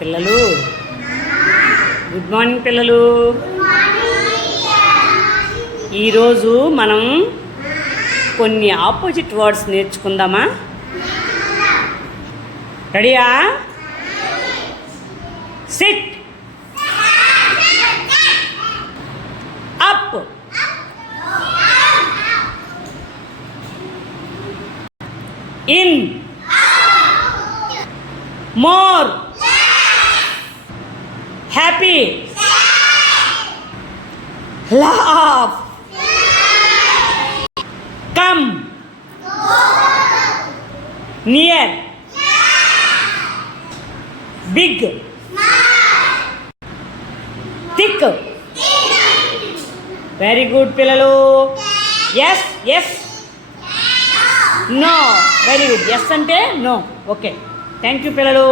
పిల్లలు good morning పిల్లలు. ఈరోజు మనం కొన్ని ఆపోజిట్ వర్డ్స్ నేర్చుకుందామా? రెడీయా? Sit, up, in, more, happy, laugh, come, near, big, thick. Very good పిల్లలు. yes yes no. very good. yes అంటే no. ఓకే, థ్యాంక్ యూ పిల్లలు.